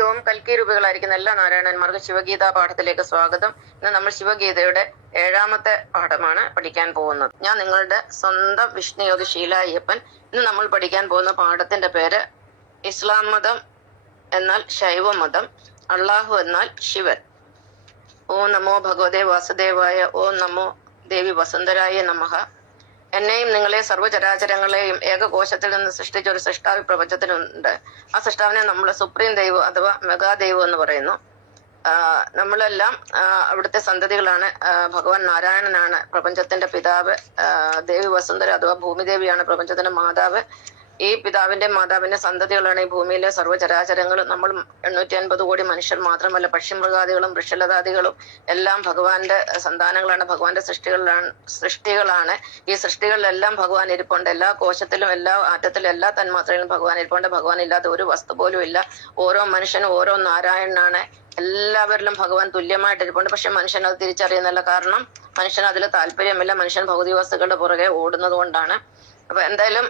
ഹരി ഓം. കൽക്കി രൂപികളായിരിക്കുന്ന എല്ലാ നാരായണന്മാർക്കും ശിവഗീതാ പാഠത്തിലേക്ക് സ്വാഗതം. ഇന്ന് നമ്മൾ ശിവഗീതയുടെ 7ാമത്തെ പാഠമാണ് പഠിക്കാൻ പോകുന്നത്. ഞാൻ നിങ്ങളുടെ സ്വന്തം വിഷ്ണുയോഗി ഷീല അയ്യപ്പൻ. ഇന്ന് നമ്മൾ പഠിക്കാൻ പോകുന്ന പാഠത്തിന്റെ പേര് ഇസ്ലാം മതം എന്നാൽ ശൈവ മതം, അള്ളാഹു എന്നാൽ ശിവൻ. ഓം നമോ ഭഗവതേ വാസുദേവായ, ഓം നമോ ദേവി വസുന്ധരായ നമഃ. എന്നെയും നിങ്ങളെ സർവ്വചരാചരങ്ങളെയും ഏകകോശത്തിൽ നിന്ന് സൃഷ്ടിച്ച ഒരു സൃഷ്ടാവി പ്രപഞ്ചത്തിനുണ്ട്. ആ സൃഷ്ടാവിനെ നമ്മൾ സുപ്രീം ദൈവം അഥവാ മെഗാദൈവം എന്ന് പറയുന്നു. നമ്മളെല്ലാം അവിടുത്തെ സന്തതികളാണ്. ഭഗവാൻ നാരായണനാണ് പ്രപഞ്ചത്തിന്റെ പിതാവ്. ദേവി വസുന്ധര അഥവാ ഭൂമിദേവിയാണ് പ്രപഞ്ചത്തിന്റെ മാതാവ്. ഈ പിതാവിന്റെ മാതാവിന്റെ സന്തതികളാണ് ഈ ഭൂമിയിലെ സർവ്വചരാചരങ്ങളും. നമ്മൾ 850 കോടി മനുഷ്യർ മാത്രമല്ല, പക്ഷിമൃഗാദികളും വൃക്ഷലതാദികളും എല്ലാം ഭഗവാന്റെ സന്താനങ്ങളാണ്, ഭഗവാന്റെ സൃഷ്ടികളാണ്. ഈ സൃഷ്ടികളിലെല്ലാം ഭഗവാൻ ഇരിപ്പുണ്ട്. എല്ലാ കോശത്തിലും, എല്ലാ ആറ്റത്തിലും, എല്ലാ തന്മാത്രയിലും ഭഗവാൻ ഇരിപ്പുണ്ട്. ഭഗവാൻ ഇല്ലാത്ത ഒരു വസ്തു പോലും ഇല്ല. ഓരോ മനുഷ്യനും ഓരോ നാരായണനാണ്. എല്ലാവരിലും ഭഗവാൻ തുല്യമായിട്ട് ഇരിപ്പുണ്ട്. പക്ഷെ മനുഷ്യൻ അത് തിരിച്ചറിയുന്നില്ല. കാരണം മനുഷ്യന് അതിൽ താല്പര്യമില്ല. മനുഷ്യൻ ഭൗതിക വസ്തുക്കളുടെ പുറകെ ഓടുന്നത് കൊണ്ടാണ്. അപ്പൊ എന്തായാലും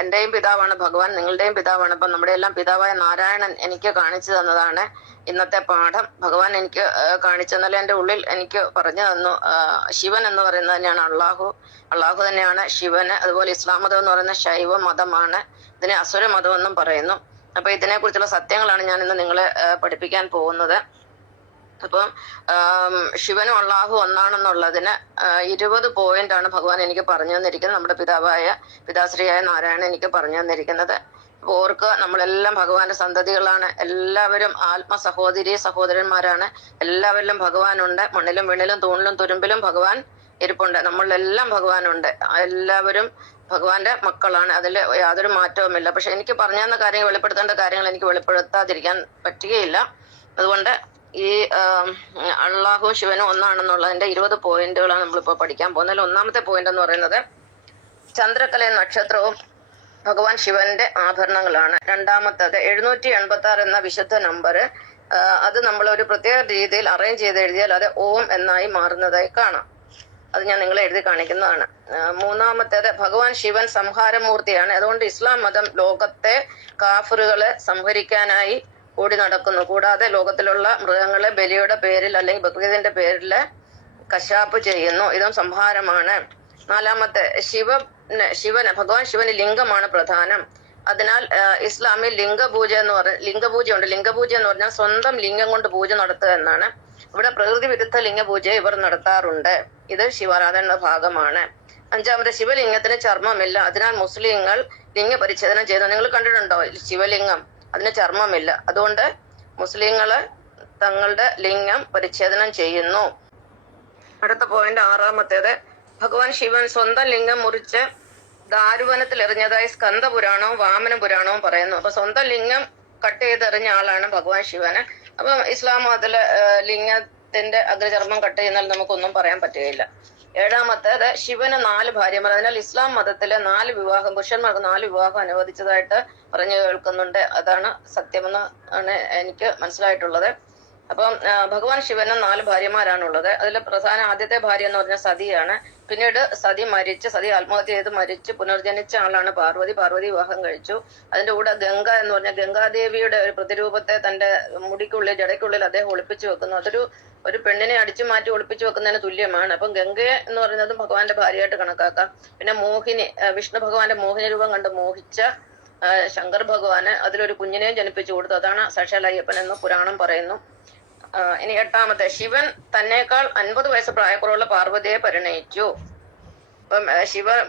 എന്റെയും പിതാവാണ് ഭഗവാൻ, നിങ്ങളുടെയും പിതാവാണ്. അപ്പൊ നമ്മുടെ എല്ലാം പിതാവായ നാരായണൻ എനിക്ക് കാണിച്ചു തന്നതാണ് ഇന്നത്തെ പാഠം. ഭഗവാൻ എനിക്ക് കാണിച്ചു തന്നാൽ എന്റെ ഉള്ളിൽ എനിക്ക് പറഞ്ഞു തന്നു. ശിവൻ എന്ന് പറയുന്നത് തന്നെയാണ് അള്ളാഹു. അള്ളാഹു തന്നെയാണ് ശിവന്. അതുപോലെ ഇസ്ലാം മതം എന്ന് പറയുന്ന ശൈവ മതമാണ്. ഇതിനെ അസുര മതം എന്നും പറയുന്നു. അപ്പൊ ഇതിനെ കുറിച്ചുള്ള സത്യങ്ങളാണ് ഞാൻ ഇന്ന് നിങ്ങളെ പഠിപ്പിക്കാൻ പോകുന്നത്. അപ്പം ശിവനും അള്ളാഹു ഒന്നാണെന്നുള്ളതിന് 20 പോയിന്റാണ് ഭഗവാൻ എനിക്ക് പറഞ്ഞു തന്നിരിക്കുന്നത്. നമ്മുടെ പിതാശ്രീയായ നാരായണൻ എനിക്ക് പറഞ്ഞു തന്നിരിക്കുന്നത്. അപ്പൊ ഓർക്ക് നമ്മളെല്ലാം ഭഗവാന്റെ സന്തതികളാണ്. എല്ലാവരും ആത്മ സഹോദരന്മാരാണ്. എല്ലാവരിലും ഭഗവാനുണ്ട്. മണ്ണിലും വെണ്ണിലും തൂണിലും തുരുമ്പിലും ഭഗവാൻ ഇരിപ്പുണ്ട്. നമ്മളിലെല്ലാം ഭഗവാനുണ്ട്. എല്ലാവരും ഭഗവാന്റെ മക്കളാണ്. അതിൽ യാതൊരു മാറ്റവുമില്ല. പക്ഷെ എനിക്ക് പറഞ്ഞു തന്ന കാര്യങ്ങൾ, വെളിപ്പെടുത്തേണ്ട കാര്യങ്ങൾ എനിക്ക് വെളിപ്പെടുത്താതിരിക്കാൻ പറ്റുകയില്ല. അതുകൊണ്ട് ഈ അള്ളാഹുവും ശിവനും ഒന്നാണെന്നുള്ളതിന്റെ 20 പോയിന്റുകളാണ് നമ്മളിപ്പോ പഠിക്കാൻ പോകുന്നത്. ഒന്നാമത്തെ പോയിന്റ് എന്ന് പറയുന്നത് ചന്ദ്രക്കലയും നക്ഷത്രവും ഭഗവാൻ ശിവന്റെ ആഭരണങ്ങളാണ്. രണ്ടാമത്തേത് 786 എന്ന വിശുദ്ധ നമ്പർ. അത് നമ്മൾ ഒരു പ്രത്യേക രീതിയിൽ അറേഞ്ച് ചെയ്ത് എഴുതിയാൽ അത് ഓം എന്നായി മാറുന്നതായി കാണാം. അത് ഞാൻ നിങ്ങളെ എഴുതി കാണിക്കുന്നതാണ്. മൂന്നാമത്തേത് ഭഗവാൻ ശിവൻ സംഹാരമൂർത്തിയാണ്. അതുകൊണ്ട് ഇസ്ലാം മതം ലോകത്തെ കാഫറുകളെ സംഹരിക്കാനായി ഓടി നടക്കുന്നു. കൂടാതെ ലോകത്തിലുള്ള മൃഗങ്ങളെ ബലിയുടെ പേരിൽ അല്ലെങ്കിൽ ബക്രീദിന്റെ പേരിൽ കശാപ്പ് ചെയ്യുന്നു. ഇതും സംഹാരമാണ്. നാലാമത്തെ ശിവന് ഭഗവാൻ ശിവന് ലിംഗമാണ് പ്രധാനം. അതിനാൽ ഇസ്ലാമിൽ ലിംഗപൂജ ലിംഗപൂജ എന്ന് പറഞ്ഞാൽ സ്വന്തം ലിംഗം കൊണ്ട് പൂജ നടത്തുക എന്നാണ്. ഇവിടെ പ്രകൃതി വിരുദ്ധ ലിംഗപൂജ ഇവർ നടത്താറുണ്ട്. ഇത് ശിവാരാധനയുടെ ഭാഗമാണ്. അഞ്ചാമത്തെ ശിവലിംഗത്തിന് ചർമ്മമില്ല. അതിനാൽ മുസ്ലിങ്ങൾ ലിംഗപരിച്ഛേദനം ചെയ്യുന്നു. നിങ്ങൾ കണ്ടിട്ടുണ്ടോ ശിവലിംഗം? അതിന് ചർമ്മമില്ല. അതുകൊണ്ട് മുസ്ലിങ്ങള് തങ്ങളുടെ ലിംഗം പരിച്ഛേദനം ചെയ്യുന്നു. അടുത്ത പോയിന്റ് ആറാമത്തേത് ഭഗവാൻ ശിവൻ സ്വന്തം ലിംഗം മുറിച്ച് ദാരുവനത്തിൽ എറിഞ്ഞതായി സ്കന്ദ പുരാണവും വാമന പുരാണവും പറയുന്നു. അപ്പൊ സ്വന്തം ലിംഗം കട്ട് ചെയ്തെറിഞ്ഞ ആളാണ് ഭഗവാൻ ശിവന്. അപ്പൊ ഇസ്ലാം മതത്തില് ലിംഗത്തിന്റെ അഗ്രചർമ്മം കട്ട് ചെയ്യുന്നാൽ നമുക്കൊന്നും പറയാൻ പറ്റുകയില്ല. ഏഴാമത്തേത് ശിവന് 4 ഭാര്യമാർ. അതിനാൽ ഇസ്ലാം മതത്തിലെ 4 വിവാഹം, പുരുഷന്മാർക്ക് 4 വിവാഹം അനുവദിച്ചതായിട്ട് പറഞ്ഞു കേൾക്കുന്നുണ്ട്. അതാണ് സത്യമെന്ന് ആണ് എനിക്ക് മനസ്സിലായിട്ടുള്ളത്. അപ്പം ഭഗവാൻ ശിവന് 4 ഭാര്യമാരാണുള്ളത്. അതിൽ പ്രധാന ആദ്യത്തെ ഭാര്യ എന്ന് പറഞ്ഞാൽ സതിയാണ്. പിന്നീട് സതി ആത്മഹത്യ ചെയ്ത് മരിച്ച് പുനർജനിച്ച ആളാണ് പാർവതി. വിവാഹം കഴിച്ചു. അതിന്റെ കൂടെ ഗംഗ എന്ന് പറഞ്ഞാൽ ഗംഗാദേവിയുടെ ഒരു പ്രതിരൂപത്തെ തന്റെ മുടിക്കുള്ളിൽ, ജടയ്ക്കുള്ളിൽ അദ്ദേഹം ഒളിപ്പിച്ചു വെക്കുന്നു. അതൊരു പെണ്ണിനെ അടിച്ചു മാറ്റി ഒളിപ്പിച്ചു വെക്കുന്നതിന് തുല്യമാണ്. അപ്പം ഗംഗയെ എന്ന് പറയുന്നതും ഭഗവാന്റെ ഭാര്യയായിട്ട് കണക്കാക്കാം. പിന്നെ മോഹിനി, വിഷ്ണു ഭഗവാന്റെ മോഹിനി രൂപം കണ്ട് മോഹിച്ച ശങ്കർ ഭഗവാന് അതിലൊരു കുഞ്ഞിനെയും ജനിപ്പിച്ചു കൊടുത്തു. അതാണ് സാക്ഷാൽ അയ്യപ്പൻ എന്ന് പുരാണം പറയുന്നു. ഇനി എട്ടാമത്തെ ശിവൻ തന്നേക്കാൾ 50 വയസ്സ് പ്രായക്കുറവുള്ള പാർവതിയെ പരിണയിച്ചു. അപ്പം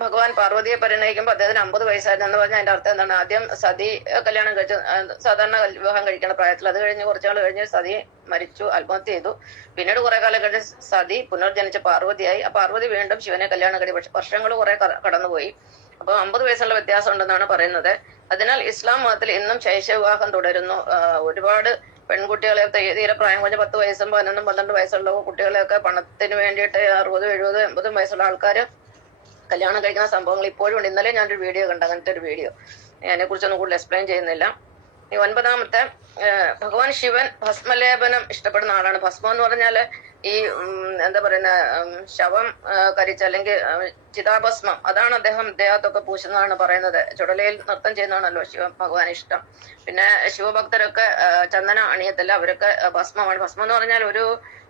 ഭഗവാൻ പാർവതിയെ പരിണയിക്കുമ്പോൾ അദ്ദേഹത്തിന് 50 വയസ്സായിരുന്നു എന്ന് പറഞ്ഞാൽ അതിന്റെ അർത്ഥം എന്താണ്? ആദ്യം സതി കല്യാണം കഴിച്ചു, സാധാരണ വിവാഹം കഴിക്കേണ്ട പ്രായത്തിൽ. അത് കഴിഞ്ഞ് കുറച്ചാൾ കഴിഞ്ഞ് സതി മരിച്ചു, ആത്മഹത്യ ചെയ്തു. പിന്നീട് കുറെ കാലം കഴിഞ്ഞ് സതി പുനർജനിച്ച പാർവതിയായി. ആ പാർവതി വീണ്ടും ശിവനെ കല്യാണം കഴിച്ചു. പക്ഷെ വർഷങ്ങൾ കുറെ കടന്നുപോയി. അപ്പൊ 50 വയസ്സുള്ള വ്യത്യാസം ഉണ്ടെന്നാണ് പറയുന്നത്. അതിനാൽ ഇസ്ലാം മതത്തിൽ ഇന്നും ശൈശവവിവാഹം തുടരുന്നു. ഒരുപാട് പെൺകുട്ടികളെ തീരെ പ്രായം കുറഞ്ഞ 10 വയസ്സും 11, 12 വയസ്സുള്ള കുട്ടികളെയൊക്കെ പണത്തിന് വേണ്ടിയിട്ട് 60, 70, 80 വയസ്സുള്ള ആൾക്കാര് കല്യാണം കഴിക്കുന്ന സംഭവങ്ങൾ ഇപ്പോഴും ഉണ്ട്. ഇന്നലെ ഞാനൊരു വീഡിയോ കണ്ടു, അങ്ങനത്തെ ഒരു വീഡിയോ. അതിനെ കുറിച്ചൊന്നും കൂടുതൽ എക്സ്പ്ലെയിൻ ചെയ്യുന്നില്ല. ഈ 9ാമത്തെ ഭഗവാൻ ശിവൻ ഭസ്മലേപനം ഇഷ്ടപ്പെടുന്ന ആളാണ്. ഭസ്മം എന്ന് പറഞ്ഞാല് ഈ എന്താ പറയുന്ന ശവം കരിച്ച അല്ലെങ്കിൽ ചിതാഭസ്മം അതാണ് അദ്ദേഹത്തൊക്കെ പൂശുന്നതാണ് പറയുന്നത്. ചുടലയിൽ നൃത്തം ചെയ്യുന്നതാണല്ലോ ഭഗവാൻ ഇഷ്ടം. പിന്നെ ശിവഭക്തരൊക്കെ ചന്ദനം അണിയത്തില്ല, അവരൊക്കെ ഭസ്മമാണ്. ഭസ്മം എന്ന് പറഞ്ഞാൽ ഒരു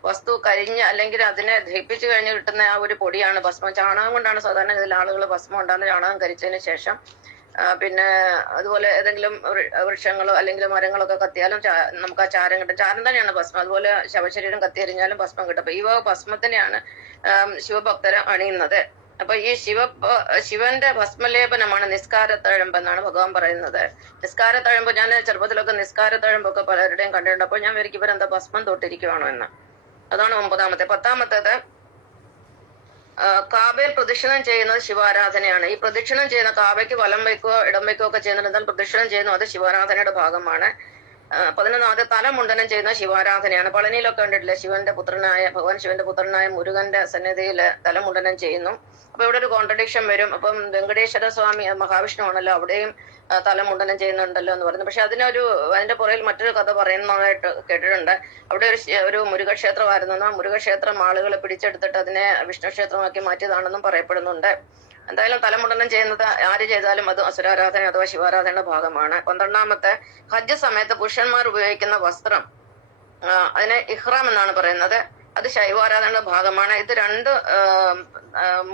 വസ്തു കരിഞ്ഞ് അല്ലെങ്കിൽ അതിനെ ദഹിപ്പിച്ചു കഴിഞ്ഞ് കിട്ടുന്ന ആ ഒരു പൊടിയാണ് ഭസ്മം. ചാണകം കൊണ്ടാണ് സാധാരണ ഇതിൽ ആളുകൾ ഭസ്മം ഉണ്ടാകുന്നത്, ചാണകം കരിച്ചതിന് ശേഷം. പിന്നെ അതുപോലെ ഏതെങ്കിലും വൃക്ഷങ്ങളോ അല്ലെങ്കിൽ മരങ്ങളൊക്കെ കത്തിയാലും നമുക്ക് ആ ചാരം കിട്ടും. ചാരം തന്നെയാണ് ഭസ്മം. അതുപോലെ ശവശരീരം കത്തിയെറിഞ്ഞാലും ഭസ്മം കിട്ടും. അപ്പൊ ഈ ഭസ്മത്തിനെയാണ് ശിവഭക്തരെ അണിയുന്നത്. അപ്പൊ ഈ ശിവന്റെ ഭസ്മലേപനമാണ് നിസ്കാരത്തഴമ്പ് എന്നാണ് ഭഗവാൻ പറയുന്നത്. നിസ്കാരത്തഴമ്പ് ഞാൻ ചെറുപ്പത്തിലൊക്കെ നിസ്കാരത്തഴമ്പൊക്കെ പലരുടെയും കണ്ടിട്ടുണ്ട്. അപ്പോൾ ഞാൻ വരിക്കും ഇവരെന്താ ഭസ്മം തൊട്ടിരിക്കുവാണോ എന്ന്. അതാണ് 9. 10. കാബയിൽ പ്രദക്ഷിണം ചെയ്യുന്നത് ശിവാരാധനയാണ്. ഈ പ്രദക്ഷിണം ചെയ്യുന്ന കാബയ്ക്ക് വലം വയ്ക്കുകയോ ഇടം വയ്ക്കുകയോ ഒക്കെ ചെയ്യുന്നുണ്ടെങ്കിൽ പ്രദക്ഷിണം ചെയ്യുന്നു, അത് ശിവാരാധനയുടെ ഭാഗമാണ്. 11. തലമുണ്ടനം ചെയ്യുന്ന ശിവാരാധനയാണ്. പളനിയിലൊക്കെ കണ്ടിട്ടില്ലേ, ഭഗവാൻ ശിവന്റെ പുത്രനായ മുരുകന്റെ സന്നിധിയില് തലമുണ്ടനം ചെയ്യുന്നു. അപ്പൊ ഇവിടെ ഒരു കോൺട്രഡിക്ഷൻ വരും. അപ്പം വെങ്കടേശ്വര സ്വാമി മഹാവിഷ്ണു ആണല്ലോ, അവിടെയും തലമുണ്ടനം ചെയ്യുന്നുണ്ടല്ലോ എന്ന് പറയുന്നു. പക്ഷെ അതിന്റെ പുറകിൽ മറ്റൊരു കഥ പറയുന്നതായിട്ട് കേട്ടിട്ടുണ്ട്. അവിടെ ഒരു മുരുകക്ഷേത്രമായിരുന്നു. ആ മുരുകക്ഷേത്രം ആളുകളെ പിടിച്ചെടുത്തിട്ട് അതിനെ വിഷ്ണു ക്ഷേത്രമാക്കി മാറ്റിയതാണെന്നും പറയപ്പെടുന്നുണ്ട്. എന്തായാലും തലമുണ്ടനം ചെയ്യുന്നത് ആര് ചെയ്താലും അത് അസുരാരാധന അഥവാ ശിവാരാധനയുടെ ഭാഗമാണ്. 12. ഹജ്ജ് സമയത്ത് പുരുഷന്മാർ ഉപയോഗിക്കുന്ന വസ്ത്രം, അതിനെ ഇഹ്റാം എന്നാണ് പറയുന്നത്. അത് ശൈവാരാധനയുടെ ഭാഗമാണ്. ഇത് 2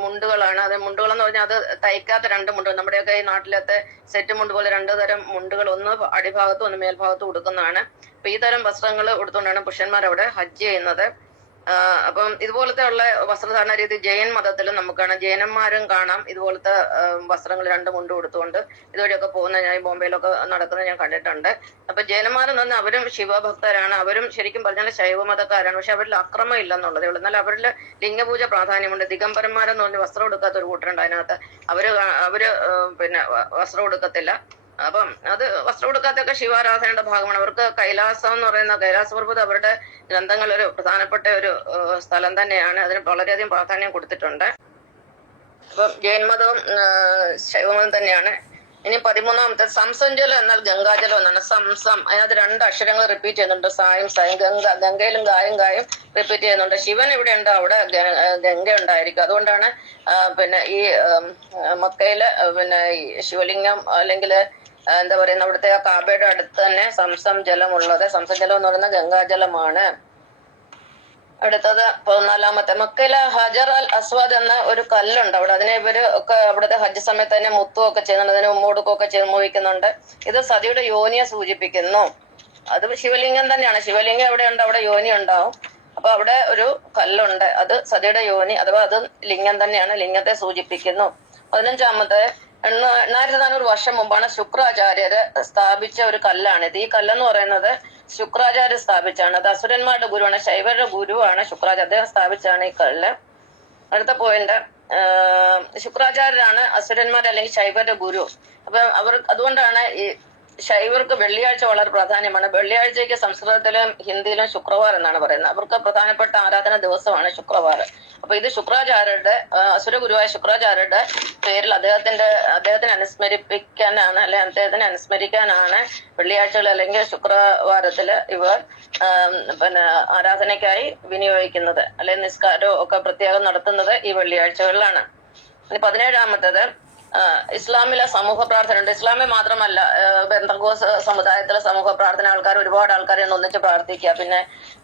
മുണ്ടുകളാണ്. അത് മുണ്ടുകൾ എന്ന് പറഞ്ഞാൽ അത് തയ്ക്കാത്ത 2 മുണ്ടുകൾ. നമ്മുടെയൊക്കെ ഈ നാട്ടിലത്തെ സെറ്റ് മുണ്ട് പോലെ 2 തരം മുണ്ടുകൾ, ഒന്ന് അടിഭാഗത്തും ഒന്ന് മേൽഭാഗത്തും ഉടുക്കുന്നതാണ്. അപ്പൊ ഈ തരം വസ്ത്രങ്ങൾ ഉടുത്തുകൊണ്ടാണ് പുരുഷന്മാർ അവിടെ ഹജ്ജ് ചെയ്യുന്നത്. അപ്പം ഇതുപോലത്തെ ഉള്ള വസ്ത്രധാരണ രീതി ജൈൻ മതത്തിലും നമുക്ക് കാണാം. ജൈനന്മാരും കാണാം ഇതുപോലത്തെ വസ്ത്രങ്ങൾ 2 മുണ്ടും കൊടുത്തുകൊണ്ട് ഇതുവഴിയൊക്കെ പോകുന്ന ഞാൻ ബോംബെയിലൊക്കെ നടക്കുന്നത് ഞാൻ കണ്ടിട്ടുണ്ട്. അപ്പൊ ജൈനന്മാരെന്ന് പറഞ്ഞാൽ അവരും ശിവഭക്തരാണ്. അവരും ശരിക്കും പറഞ്ഞാൽ ശൈവമതക്കാരാണ്. പക്ഷെ അവരിൽ അക്രമം ഇല്ലെന്നുള്ളതേ ഉള്ളൂ. എന്നാൽ അവരിൽ ലിംഗപൂജ പ്രാധാന്യമുണ്ട്. ദിഗംബരന്മാരെന്ന് പറഞ്ഞ് വസ്ത്രം എടുക്കാത്ത ഒരു കൂട്ടരുണ്ട്. അതിനകത്ത് അവര് പിന്നെ വസ്ത്രം എടുക്കത്തില്ല. അപ്പം അത് വസ്ത്രം കൊടുക്കാത്തൊക്കെ ശിവാരാധനയുടെ ഭാഗമാണ്. അവർക്ക് കൈലാസം എന്ന് പറയുന്ന കൈലാസ പർവ്വതം അവരുടെ ഗ്രന്ഥങ്ങളിൽ ഒരു പ്രധാനപ്പെട്ട ഒരു സ്ഥലം തന്നെയാണ്. അതിന് വളരെയധികം പ്രാധാന്യം കൊടുത്തിട്ടുണ്ട്. അപ്പം ജൈൻമതവും ശൈവമതം തന്നെയാണ്. ഇനി 13. സംസഞ്ജലം എന്നാൽ ഗംഗാജലം എന്നാണ്. സംസം, അതിനകത്ത് 2 അക്ഷരങ്ങൾ റിപ്പീറ്റ് ചെയ്യുന്നുണ്ട്. സായും സായും. ഗംഗയിലും ഗായും റിപ്പീറ്റ് ചെയ്യുന്നുണ്ട്. ശിവൻ ഇവിടെ ഉണ്ട്, അവിടെ ഗംഗ ഉണ്ടായിരിക്കും. അതുകൊണ്ടാണ് പിന്നെ ഈ മക്കയില് പിന്നെ ശിവലിംഗം അല്ലെങ്കിൽ എന്താ പറയുന്ന അവിടുത്തെ ആ കാബയുടെ അടുത്ത് തന്നെ സംസം ജലമുള്ളത്. സംസം ജലം എന്ന് പറയുന്നത് ഗംഗാജലമാണ്. അടുത്തത് 14. മക്കയിലെ ഹജർ അൽ അസ്വദ് എന്ന ഒരു കല്ലുണ്ട് അവിടെ. അതിനെ ഇവര് ഒക്കെ അവിടുത്തെ ഹജ്ജ് സമയത്ത് തന്നെ മുത്തുമൊക്കെ ചെയ്യുന്നുണ്ട്, അതിന് ഉമ്മൊടുക്കൊക്കെ മോഹിക്കുന്നുണ്ട്. ഇത് സതിയുടെ യോനിയെ സൂചിപ്പിക്കുന്നു. അത് ശിവലിംഗം തന്നെയാണ്. ശിവലിംഗം എവിടെയുണ്ട് അവിടെ യോനി ഉണ്ടാവും. അപ്പൊ അവിടെ ഒരു കല്ലുണ്ട്, അത് സതിയുടെ യോനി അഥവാ അത് ലിംഗം തന്നെയാണ്, ലിംഗത്തെ സൂചിപ്പിക്കുന്നു. 15. 8400 വർഷം മുമ്പാണ് ശുക്രാചാര്യര് സ്ഥാപിച്ച ഒരു കല്ലാണിത്. ഈ കല്ലെന്ന് പറയുന്നത് ശുക്രാചാര്യ സ്ഥാപിച്ചാണ്. അത് അസുരന്മാരുടെ ഗുരുവാണ്, ശൈവരുടെ ഗുരുവാണ് ശുക്രാചാര്യ. അദ്ദേഹം സ്ഥാപിച്ചാണ് ഈ കല്ല്. അടുത്ത പോയിന്റ്, ശുക്രാചാര്യരാണ് അസുരന്മാർ അല്ലെങ്കിൽ ശൈവരുടെ ഗുരു. അപ്പൊ അതുകൊണ്ടാണ് ഈ ശൈവർക്ക് വെള്ളിയാഴ്ച വളരെ പ്രാധാന്യമാണ്. വെള്ളിയാഴ്ചയ്ക്ക് സംസ്കൃതത്തിലും ഹിന്ദിയിലും ശുക്രവാർ എന്നാണ് പറയുന്നത്. അവർക്ക് പ്രധാനപ്പെട്ട ആരാധന ദിവസമാണ് ശുക്രവാർ. അപ്പൊ ഇത് ശുക്രാചാര്യരുടെ അസുരഗുരുവായ ശുക്രാചാര്യരുടെ പേരിൽ അദ്ദേഹത്തിനെ അനുസ്മരിപ്പിക്കാനാണ്, അല്ലെ അദ്ദേഹത്തിനെ അനുസ്മരിക്കാനാണ് വെള്ളിയാഴ്ചകൾ അല്ലെങ്കിൽ ശുക്രവാരത്തില് ഇവർ പിന്നെ ആരാധനയ്ക്കായി വിനിയോഗിക്കുന്നത്, അല്ലെ നിസ്കാരവും ഒക്കെ പ്രത്യേകം നടത്തുന്നത് ഈ വെള്ളിയാഴ്ചകളിലാണ്. ഇനി 17. ഇസ്ലാമിലെ സമൂഹ പ്രാർത്ഥന ഉണ്ട്. ഇസ്ലാമിൽ മാത്രമല്ല, പെന്തക്കോസ് സമുദായത്തിലെ സമൂഹ പ്രാർത്ഥന ഒരുപാട് ആൾക്കാരെ ഒന്നിച്ച് പ്രാർത്ഥിക്കുക. പിന്നെ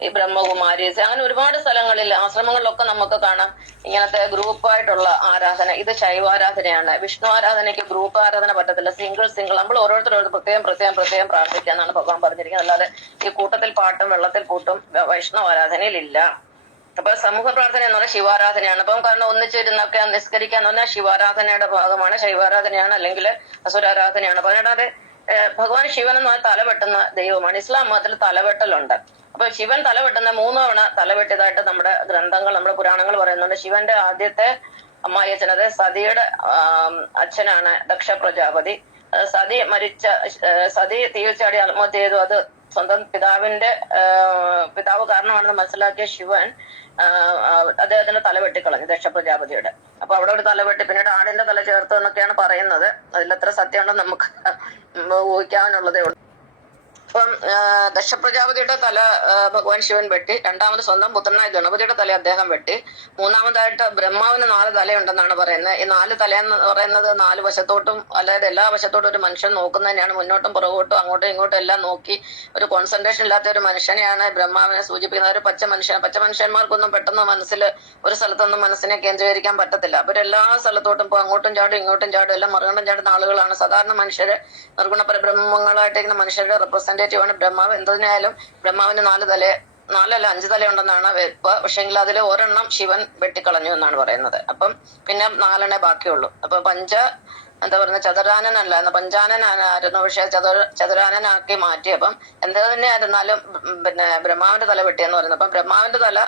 ഈ ബ്രഹ്മകുമാരീസ്, അങ്ങനെ ഒരുപാട് സ്ഥലങ്ങളിൽ ആശ്രമങ്ങളിലൊക്കെ നമുക്ക് കാണാം ഇങ്ങനത്തെ ഗ്രൂപ്പായിട്ടുള്ള ആരാധന. ഇത് ശൈവാരാധനയാണ്. വിഷ്ണു ആരാധനയ്ക്ക് ഗ്രൂപ്പ് ആരാധന പറ്റത്തില്ല, സിംഗിൾ നമ്മൾ ഓരോരുത്തരോട് പ്രത്യേകം പ്രാർത്ഥിക്കുക എന്നാണ് ഭഗവാൻ പറഞ്ഞിരിക്കുന്നത്. അല്ലാതെ ഈ കൂട്ടത്തിൽ പാട്ടും വെള്ളത്തിൽ പൂട്ടും വൈഷ്ണവ ആരാധനയിൽ ഇല്ല. അപ്പൊ സമൂഹ പ്രാർത്ഥന എന്ന് പറഞ്ഞാൽ ശിവാരാധനയാണ്. അപ്പം കാരണം ഒന്നിച്ചിരുന്നൊക്കെ നിസ്കരിക്കാന്ന് പറഞ്ഞാൽ ശിവാരാധനയുടെ ഭാഗമാണ്, ശൈവാരാധനയാണ് അല്ലെങ്കിൽ അസുരാരാധനയാണ്. 18. ഭഗവാൻ ശിവൻ എന്ന് പറഞ്ഞാൽ തലവെട്ടുന്ന ദൈവമാണ്. ഇസ്ലാം മതത്തിൽ തലവെട്ടലുണ്ട്. അപ്പൊ ശിവൻ തലവെട്ടുന്ന 3 തവണ തലവെട്ടിയതായിട്ട് നമ്മുടെ ഗ്രന്ഥങ്ങൾ, നമ്മുടെ പുരാണങ്ങൾ പറയുന്നുണ്ട്. ശിവന്റെ ആദ്യത്തെ അമ്മായിയച്ഛൻ, അതായത് സതിയുടെ അച്ഛനാണ് ദക്ഷ പ്രജാപതി. സതി തീർച്ചയാടി ആത്മഹത്യ ചെയ്തു. അത് സ്വന്തം പിതാവ് കാരണമാണെന്ന് മനസ്സിലാക്കിയ ശിവൻ അദ്ദേഹത്തിന്റെ തല വെട്ടിക്കളഞ്ഞു, ദക്ഷ പ്രജാപതിയുടെ. അപ്പൊ അവിടെ ഒരു തല വെട്ടി, പിന്നീട് ആടിന്റെ തല ചേർത്തു എന്നൊക്കെയാണ് പറയുന്നത്. അതിലെത്ര സത്യമുണ്ടെന്ന് നമുക്ക് ഊഹിക്കാവുന്നതേ ഉള്ളൂ. അപ്പം ദക്ഷപ്രജാപതിയുടെ തല ഭഗവാൻ ശിവൻ വെട്ടി, രണ്ടാമത് സ്വന്തം പുത്രനായ ഗണപതിയുടെ തല അദ്ദേഹം വെട്ടി, മൂന്നാമതായിട്ട് ബ്രഹ്മാവിന് 4 തലയുണ്ടെന്നാണ് പറയുന്നത്. ഈ 4 തല എന്ന് പറയുന്നത് 4 വശത്തോട്ടും, അതായത് എല്ലാ വശത്തോട്ടും ഒരു മനുഷ്യൻ നോക്കുന്നതന്നെയാണ്. മുന്നോട്ടും പുറകോട്ടും അങ്ങോട്ടും ഇങ്ങോട്ടും എല്ലാം നോക്കി ഒരു കോൺസെൻട്രേഷൻ ഇല്ലാത്ത ഒരു മനുഷ്യനെയാണ് ബ്രഹ്മാവിനെ സൂചിപ്പിക്കുന്നത്. ഒരു പച്ച മനുഷ്യന്മാർക്കൊന്നും പെട്ടെന്ന് മനസ്സിൽ ഒരു സ്ഥലത്തൊന്നും മനസ്സിനെ കേന്ദ്രീകരിക്കാൻ പറ്റത്തില്ല. അവരെല്ലാ സ്ഥലത്തോട്ടും ഇപ്പോൾ അങ്ങോട്ടും ചാടും ഇങ്ങോട്ടും ചാടും എല്ലാം മറുകണ്ഠം ചാടുന്ന ആളുകളാണ്. സാധാരണ മനുഷ്യര് നിർഗുണ പരബ്രഹ്മങ്ങളായിട്ടിരിക്കുന്ന മനുഷ്യരുടെ റെപ്രസെന്റേറ്റീവ് ആണ് ബ്രഹ്മാവ്. എന്തിനായാലും ബ്രഹ്മാവിന് 5 തലയുണ്ടെന്നാണ് വെപ്പ്. പക്ഷെങ്കിൽ അതിൽ ഒരെണ്ണം ശിവൻ വെട്ടിക്കളഞ്ഞു എന്നാണ് പറയുന്നത്. അപ്പം പിന്നെ 4 ബാക്കിയുള്ളൂ. അപ്പൊ ചതുരാനനല്ല, പഞ്ചാനനായിരുന്നു. പക്ഷെ ചതുരാനനാക്കി മാറ്റി. അപ്പം എന്ത് തന്നെയായിരുന്നാലും പിന്നെ ബ്രഹ്മാവിന്റെ തല വെട്ടിയെന്ന് പറയുന്നത്. അപ്പം ബ്രഹ്മാവിന്റെ തല,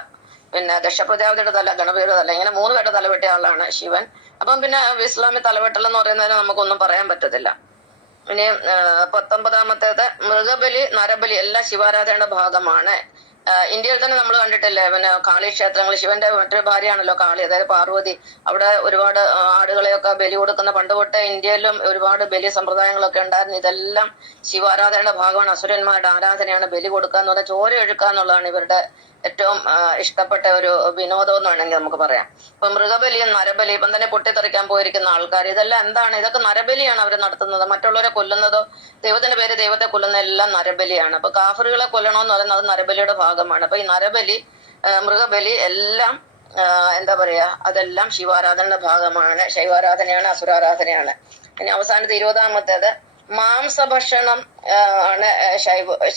പിന്നെ ദക്ഷപ്രജാപതിയുടെ തല, ഗണപതിയുടെ തല, ഇങ്ങനെ 3 പേരുടെ തല വെട്ടിയ ആളാണ് ശിവൻ. അപ്പം പിന്നെ ഇസ്ലാമിൽ തലവെട്ടൽ എന്ന് പറയുന്നതിന് നമുക്കൊന്നും പറയാൻ പറ്റത്തില്ല. ഇനി 19-ാമത്തേത് മൃഗബലി, നരബലി എല്ലാം ശിവാരാധനയുടെ ഭാഗമാണ്. ഇന്ത്യയിൽ തന്നെ നമ്മൾ കണ്ടിട്ടില്ലേ, പിന്നെ കാളി ക്ഷേത്രങ്ങൾ, ശിവന്റെ മറ്റൊരു ഭാര്യയാണല്ലോ കാളി, അതായത് പാർവതി. അവിടെ ഒരുപാട് ആടുകളെയൊക്കെ ബലി കൊടുക്കുന്ന, പണ്ട് തൊട്ടേ ഇന്ത്യയിലും ഒരുപാട് ബലി സമ്പ്രദായങ്ങളൊക്കെ ഉണ്ടായിരുന്നു. ഇതെല്ലാം ശിവാരാധനയുടെ ഭാഗമാണ്. അസുരന്മാരുടെ ആരാധനയാണ്. ബലി കൊടുക്കുക എന്ന് പറഞ്ഞാൽ ചോര ഒഴുക്കുക എന്നുള്ളതാണ് ഇവരുടെ ഏറ്റവും ഇഷ്ടപ്പെട്ട ഒരു വിനോദം എന്ന് വേണമെങ്കിൽ നമുക്ക് പറയാം. ഇപ്പൊ മൃഗബലിയും നരബലി, ഇപ്പം തന്നെ പൊട്ടിത്തെറിക്കാൻ പോയിരിക്കുന്ന ആൾക്കാർ, ഇതെല്ലാം എന്താണ്? ഇതൊക്കെ നരബലിയാണ് അവർ നടത്തുന്നത്. മറ്റുള്ളവരെ കൊല്ലുന്നതോ ദൈവത്തിന്റെ പേര് ദൈവത്തെ കൊല്ലുന്ന എല്ലാം നരബലിയാണ്. അപ്പൊ കാഫറുകളെ കൊല്ലണമെന്ന് പറയുന്നത് അത് നരബലിയുടെ ഭാഗമാണ്. അപ്പൊ ഈ നരബലി, മൃഗബലി എല്ലാം എന്താ പറയാ, അതെല്ലാം ശിവാരാധനയുടെ ഭാഗമാണ്. ശൈവാരാധനയാണ്, അസുരാരാധനയാണ്. ഇനി അവസാനത്തെ 20-ാമത്തേത് മാംസഭക്ഷണം ആണ്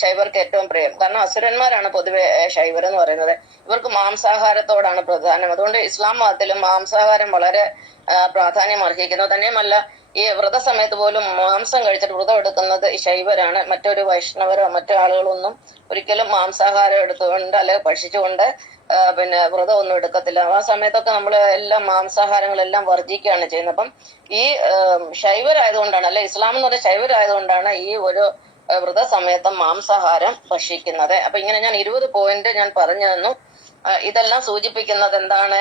ശൈവർക്ക് ഏറ്റവും പ്രിയം. കാരണം അസുരന്മാരാണ് പൊതുവെ ശൈവർ എന്ന് പറയുന്നത്. ഇവർക്ക് മാംസാഹാരത്തോടാണ് പ്രധാനം. അതുകൊണ്ട് ഇസ്ലാം മതത്തിലും മാംസാഹാരം വളരെ പ്രാധാന്യം അർഹിക്കുന്നു. തന്നെയുമല്ല, ഈ വ്രത സമയത്ത് പോലും മാംസം കഴിച്ചിട്ട് വ്രതം എടുക്കുന്നത് ഈ ശൈവരാണ്. മറ്റൊരു വൈഷ്ണവരോ മറ്റു ആളുകളൊന്നും ഒരിക്കലും മാംസാഹാരം എടുത്തുകൊണ്ട് അല്ലെങ്കിൽ ഭക്ഷിച്ചുകൊണ്ട് പിന്നെ വ്രതം ഒന്നും എടുക്കത്തില്ല. ആ സമയത്തൊക്കെ നമ്മൾ എല്ലാം മാംസാഹാരങ്ങളെല്ലാം വർജിക്കുകയാണ് ചെയ്യുന്നത്. അപ്പം ഈ ശൈവരായതുകൊണ്ടാണ്, അല്ലെ ഇസ്ലാം എന്ന് പറഞ്ഞ ശൈവരായതുകൊണ്ടാണ് ഈ ഒരു വ്രത സമയത്ത് മാംസാഹാരം ഭക്ഷിക്കുന്നത്. അപ്പൊ ഇങ്ങനെ ഞാൻ 20 പോയിന്റ് ഞാൻ പറഞ്ഞു തന്നു. ഇതെല്ലാം സൂചിപ്പിക്കുന്നത് എന്താണ്?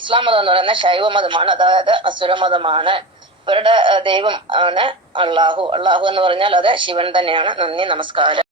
ഇസ്ലാം മതം എന്ന് പറയുന്നത് ശൈവമതമാണ്, അതായത് അസുരമതമാണ്. ഇവരുടെ ദൈവം ആണ് അള്ളാഹു. അള്ളാഹു എന്ന് പറഞ്ഞാൽ അത് ശിവൻ തന്നെയാണ്. നന്ദി, നമസ്കാരം.